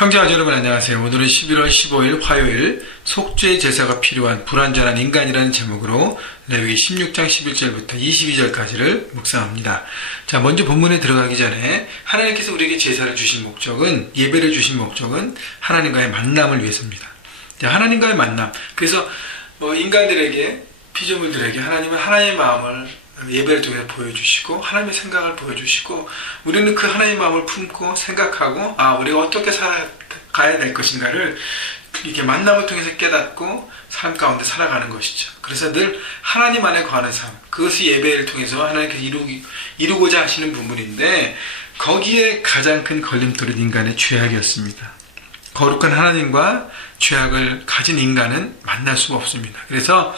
형제와 여러분 안녕하세요. 오늘은 11월 15일 화요일 속죄 제사가 필요한 불완전한 인간이라는 제목으로 레위기 16장 11절부터 22절까지를 묵상합니다. 자, 먼저 본문에 들어가기 전에 하나님께서 우리에게 제사를 주신 목적은, 예배를 주신 목적은 하나님과의 만남을 위해서입니다. 자, 하나님과의 만남. 그래서 인간들에게, 피조물들에게 하나님은 하나님의 마음을 예배를 통해 보여주시고 하나님의 생각을 보여주시고 우리는 그 하나님의 마음을 품고 생각하고 우리가 어떻게 살아가야 될 것인가를 이렇게 만남을 통해서 깨닫고 삶 가운데 살아가는 것이죠. 그래서 늘 하나님 안에 거하는 삶, 그것이 예배를 통해서 하나님께서 이루고자 하시는 부분인데 거기에 가장 큰 걸림돌은 인간의 죄악이었습니다. 거룩한 하나님과 죄악을 가진 인간은 만날 수가 없습니다. 그래서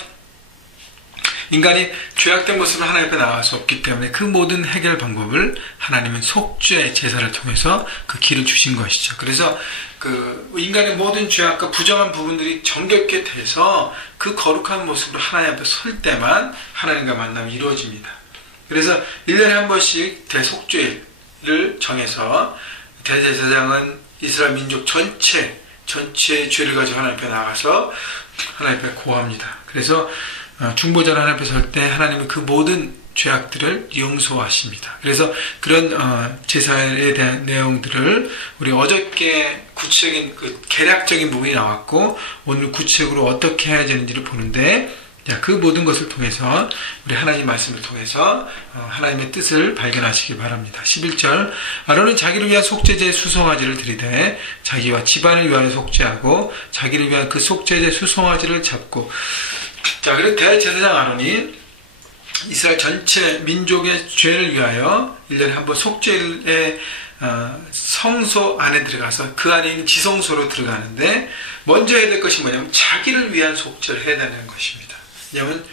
인간이 죄악된 모습으로 하나님 앞에 나갈 수 없기 때문에 그 모든 해결 방법을 하나님은 속죄 제사를 통해서 그 길을 주신 것이죠. 그래서 그 인간의 모든 죄악과 부정한 부분들이 정결케 돼서 그 거룩한 모습으로 하나님 앞에 설 때만 하나님과 만남이 이루어집니다. 그래서 1년에 한 번씩 대속죄를 정해서 대제사장은 이스라엘 민족 전체의 죄를 가지고 하나님 앞에 나가서 하나님 앞에 고합니다. 그래서 중보자를 하나님 앞에 설 때 하나님은 그 모든 죄악들을 용서하십니다. 그래서 그런 제사에 대한 내용들을 우리 어저께 구체적인 계략적인 부분이 나왔고 오늘 구체적으로 어떻게 해야 되는지를 보는데 그 모든 것을 통해서 우리 하나님 말씀을 통해서 하나님의 뜻을 발견하시기 바랍니다. 11절 아론은 자기를 위한 속죄제의 수송아지를 드리되 자기와 집안을 위하여 속죄하고 자기를 위한 그 속죄제 수송아지를 잡고 자, 그래서 대제사장 아론이 이스라엘 전체 민족의 죄를 위하여 1년에 한 번 속죄의 성소 안에 들어가서 그 안에 있는 지성소로 들어가는데 먼저 해야 될 것이 뭐냐면 자기를 위한 속죄를 해야 되는 것입니다. 왜냐하면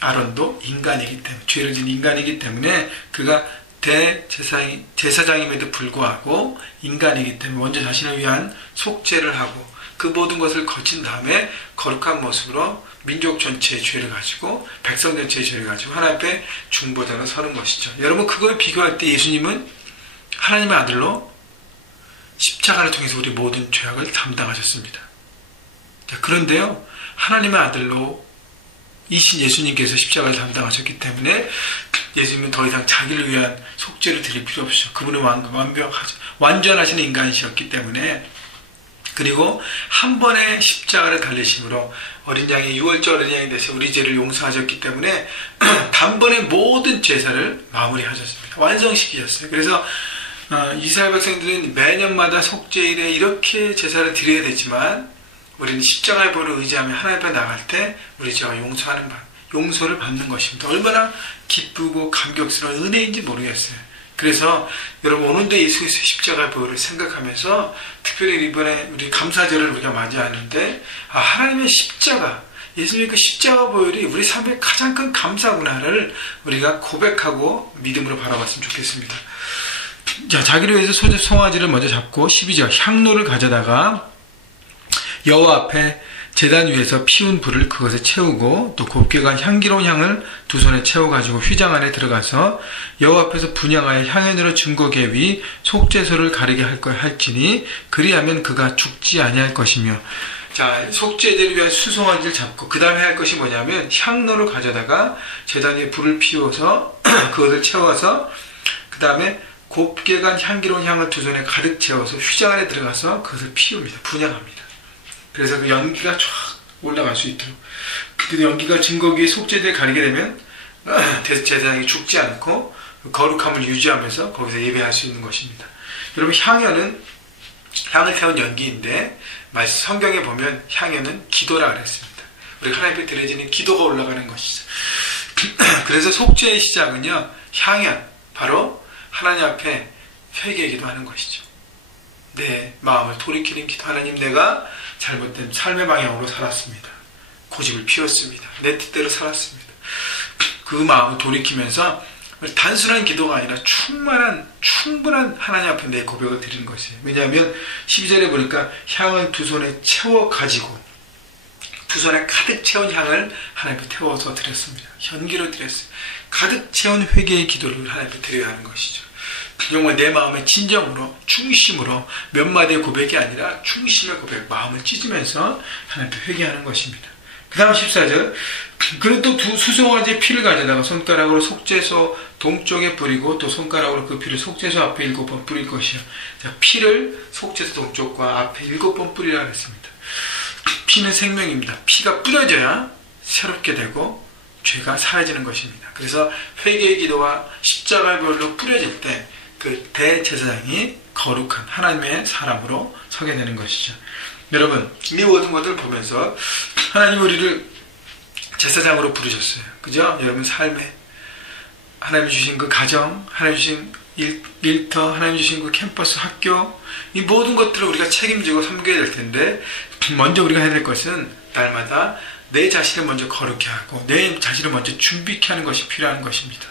아론도 인간이기 때문에, 죄를 지은 인간이기 때문에 그가 대제사장임에도 불구하고 인간이기 때문에 먼저 자신을 위한 속죄를 하고 그 모든 것을 거친 다음에 거룩한 모습으로 민족 전체의 죄를 가지고 백성 전체의 죄를 가지고 하나님 앞에 중보자로 서는 것이죠. 여러분 그걸 비교할 때 예수님은 하나님의 아들로 십자가를 통해서 우리 모든 죄악을 담당하셨습니다. 자, 그런데요 하나님의 아들로 이신 예수님께서 십자가를 담당하셨기 때문에 예수님은 더 이상 자기를 위한 속죄를 드릴 필요 없죠. 그분은 완전하신 인간이셨기 때문에 그리고 한 번의 십자가를 달리심으로 어린 양이 6월절 어린 양이 되셔 우리 죄를 용서하셨기 때문에 단번에 모든 제사를 마무리하셨습니다. 완성시키셨어요. 그래서 이스라엘 백성들은 매년마다 속죄일에 이렇게 제사를 드려야 되지만 우리는 십자가의 보를 의지하며 하나님 앞에 나갈 때 우리 죄가 용서를 받는 것입니다. 얼마나 기쁘고 감격스러운 은혜인지 모르겠어요. 그래서 여러분 오늘도 예수 그리스도의 십자가의 보혈을 생각하면서 특별히 이번에 우리 감사절을 우리가 맞이하는데 하나님의 십자가, 예수님의 그 십자가 보혈이 우리 삶의 가장 큰 감사구나를 우리가 고백하고 믿음으로 바라봤으면 좋겠습니다. 자, 자기를 위해서 송아지를 먼저 잡고 12절 향로를 가져다가 여호와 앞에 제단 위에서 피운 불을 그것에 채우고 또 곱게 간 향기로운 향을 두 손에 채워가지고 휘장 안에 들어가서 여호와 앞에서 분향하여 향연으로 증거계 위 속죄소를 가리게 할지니 그리하면 그가 죽지 아니할 것이며. 자, 속죄제를 위한 수송아지를 잡고 그 다음에 할 것이 뭐냐면 향로를 가져다가 제단 위에 불을 피워서 그것을 채워서 그 다음에 곱게 간 향기로운 향을 두 손에 가득 채워서 휘장 안에 들어가서 그것을 피웁니다. 분향합니다. 그래서 그 연기가 쫙 올라갈 수 있도록. 그 연기가 증거기에 속죄제를 가리게 되면 제사장이 죽지 않고 거룩함을 유지하면서 거기서 예배할 수 있는 것입니다. 여러분 향연은 향을 태운 연기인데 성경에 보면 향연은 기도라 그랬습니다. 우리가 하나님 앞에 드려지는 기도가 올라가는 것이죠. 그래서 속죄의 시작은요 향연, 바로 하나님 앞에 회개 기도하는 것이죠. 내 마음을 돌이키는 기도. 하나님, 내가 잘못된 삶의 방향으로 살았습니다. 고집을 피웠습니다. 내 뜻대로 살았습니다. 그 마음을 돌이키면서 단순한 기도가 아니라 충분한 하나님 앞에 내 고백을 드리는 것이에요. 왜냐하면 12절에 보니까 향을 두 손에 채워가지고 두 손에 가득 채운 향을 하나님 앞에 태워서 드렸습니다. 현기로 드렸어요. 가득 채운 회개의 기도를 하나님 앞에 드려야 하는 것이죠. 정말 내 마음의 진정으로, 중심으로, 몇 마디의 고백이 아니라 중심의 고백, 마음을 찢으면서 하나님께 회개하는 것입니다. 그 다음 14절. 그는 또 두 수송아지의 피를 가져다가 손가락으로 속죄소 동쪽에 뿌리고 또 손가락으로 그 피를 속죄소 앞에 7번 뿌릴 것이요. 자, 피를 속죄소 동쪽과 앞에 7번 뿌리라 그랬습니다. 피는 생명입니다. 피가 뿌려져야 새롭게 되고 죄가 사라지는 것입니다. 그래서 회개의 기도와 십자가의 보혈로 뿌려질 때 그 대제사장이 거룩한 하나님의 사람으로 서게 되는 것이죠. 여러분, 이 모든 것을 보면서 하나님 우리를 제사장으로 부르셨어요. 그죠? 여러분 삶에 하나님 주신 그 가정, 하나님 주신 일터, 하나님 주신 그 캠퍼스, 학교, 이 모든 것들을 우리가 책임지고 섬겨야 될 텐데, 먼저 우리가 해야 될 것은 날마다 내 자신을 먼저 거룩히 하고 내 자신을 먼저 준비케 하는 것이 필요한 것입니다.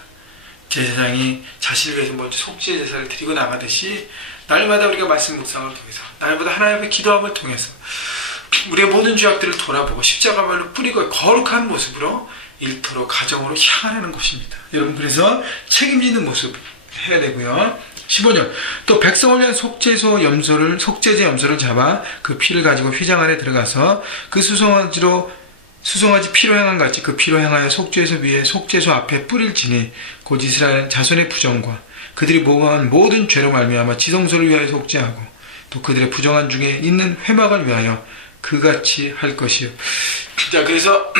제사장이 자신을 위해서 먼저 속죄의 제사를 드리고 나가듯이 날마다 우리가 말씀 묵상을 통해서, 날마다 하나님 앞에 기도함을 통해서 우리의 모든 죄악들을 돌아보고 십자가발로 뿌리고 거룩한 모습으로 일터로 가정으로 향하는 것입니다. 여러분, 그래서 책임지는 모습 해야 되고요. 15절. 또 백성을 위한 속죄제 염소를 잡아 그 피를 가지고 휘장 안에 들어가서 그 수송아지 피로 향한 같이 그 피로 향하여 속죄소 위에 속죄소 앞에 뿌릴지니 곧 이스라엘 자손의 부정과 그들이 모험한 모든 죄로 말미암아 지성소를 위하여 속죄하고 또 그들의 부정한 중에 있는 회막을 위하여 그같이 할 것이요. 자, 그래서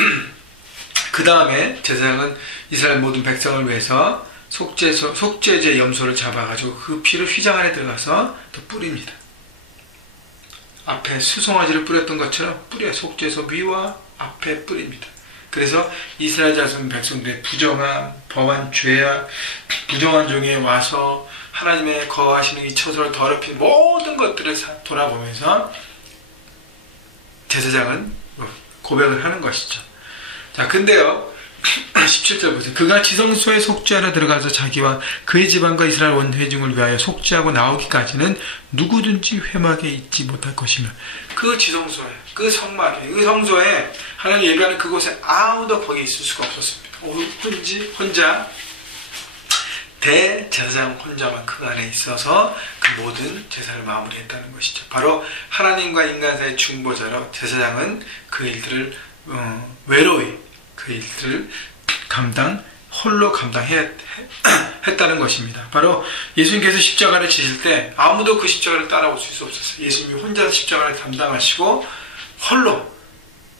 그 다음에 제사장은 이스라엘 모든 백성을 위해서 속죄제 염소를 잡아가지고 그 피를 휘장 안에 들어가서 또 뿌립니다. 앞에 수송아지를 뿌렸던 것처럼 속죄소 위와 앞에 뿌립니다. 그래서 이스라엘 자손 백성들의 부정한 범한 죄악, 부정한 종에 와서 하나님의 거하시는 이 처소를 더럽힌 모든 것들을 돌아보면서 제사장은 고백을 하는 것이죠. 자, 근데요, 17절 보세요. 그가 지성소에 속죄하러 들어가서 자기와 그의 집안과 이스라엘 온 회중을 위하여 속죄하고 나오기까지는 누구든지 회막에 있지 못할 것이며, 그 지성소에, 그 성막에, 그 성소에 하나님 예배하는 그곳에 아무도 거기 있을 수가 없었습니다. 오픈지 혼자, 대제사장 혼자만 그 안에 있어서 그 모든 제사를 마무리했다는 것이죠. 바로 하나님과 인간 사이의 중보자로 제사장은 그 일들을 외로이 그 일들을 홀로 감당했다는 것입니다. 바로 예수님께서 십자가를 지실 때 아무도 그 십자가를 따라오실 수 없었어요. 예수님이 혼자서 십자가를 담당하시고 홀로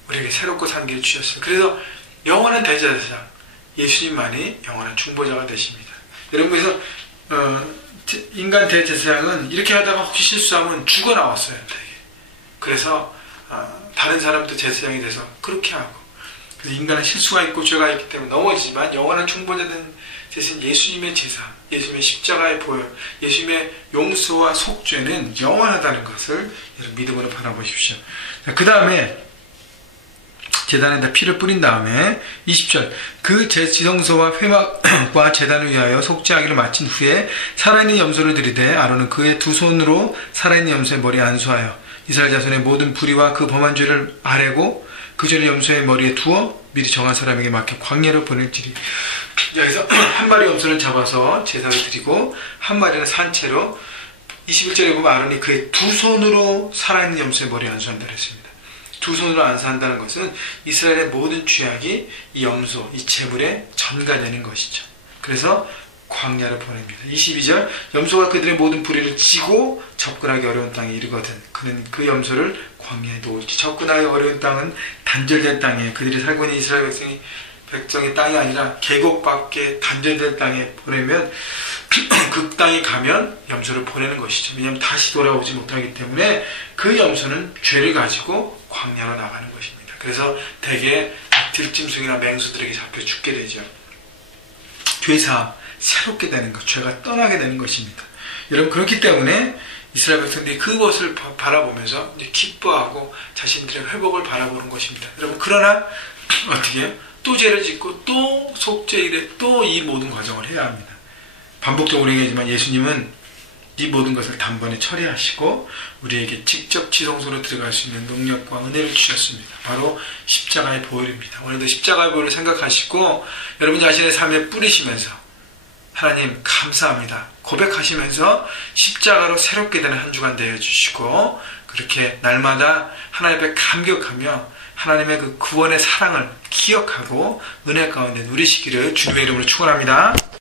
우리에게 새롭고 산 길을 주셨어요. 그래서 영원한 대제사장, 예수님만이 영원한 중보자가 되십니다. 여러분, 그래서 인간 대제사장은 이렇게 하다가 혹시 실수하면 죽어 나왔어요. 되게. 그래서 다른 사람도 제사장이 돼서 그렇게 하고, 그래서 인간은 실수가 있고 죄가 있기 때문에 넘어지지만 영원한 중보자된 대신 예수님의 제사, 예수님의 십자가의 보혈, 예수님의 용서와 속죄는 영원하다는 것을 믿음으로 바라보십시오. 그 다음에 제단에다 피를 뿌린 다음에 20절. 그 지성소와 회막과 제단을 위하여 속죄하기를 마친 후에 살아있는 염소를 들이되 아론은 그의 두 손으로 살아있는 염소의 머리에 안수하여 이스라엘 자손의 모든 불의와 그 범한 죄를 아뢰고 그 죄를 염소의 머리에 두어 미리 정한 사람에게 맡겨 광야로 보낼지리. 여기서 한 마리 염소를 잡아서 제사를 드리고 한 마리는 산채로, 21절에 보면 아론이 그의 두 손으로 살아있는 염소의 머리에 안수한다 그랬습니다. 두 손으로 안수한다는 것은 이스라엘의 모든 죄악이 이 염소, 이 제물에 전가되는 것이죠. 그래서 광야를 보냅니다. 22절. 염소가 그들의 모든 불의를 지고 접근하기 어려운 땅에 이르거든 그는 그 염소를 광야에 놓을지. 접근하기 어려운 땅은 단절된 땅에, 그들이 살고 있는 이스라엘 백성의 땅이 아니라 계곡 밖에 단절된 땅에 보내면 그 땅에 가면 염소를 보내는 것이죠. 왜냐하면 다시 돌아오지 못하기 때문에 그 염소는 죄를 가지고 광야로 나가는 것입니다. 그래서 대개 들짐승이나 맹수들에게 잡혀 죽게 되죠. 죄사 새롭게 되는 것, 죄가 떠나게 되는 것입니다. 여러분, 그렇기 때문에 이스라엘 백성들이 그것을 바라보면서 이제 기뻐하고 자신들의 회복을 바라보는 것입니다. 여러분, 그러나 어떻게 해요? 또 죄를 짓고 또 속죄일에 또 이 모든 과정을 해야 합니다. 반복적으로 얘기하지만 예수님은 이 모든 것을 단번에 처리하시고 우리에게 직접 지성소로 들어갈 수 있는 능력과 은혜를 주셨습니다. 바로 십자가의 보혈입니다. 오늘도 십자가의 보혈을 생각하시고 여러분 자신의 삶에 뿌리시면서 하나님 감사합니다. 고백하시면서 십자가로 새롭게 되는 한 주간 되어주시고 그렇게 날마다 하나님 앞에 감격하며 하나님의 그 구원의 사랑을 기억하고 은혜 가운데 누리시기를 주님의 이름으로 축원합니다.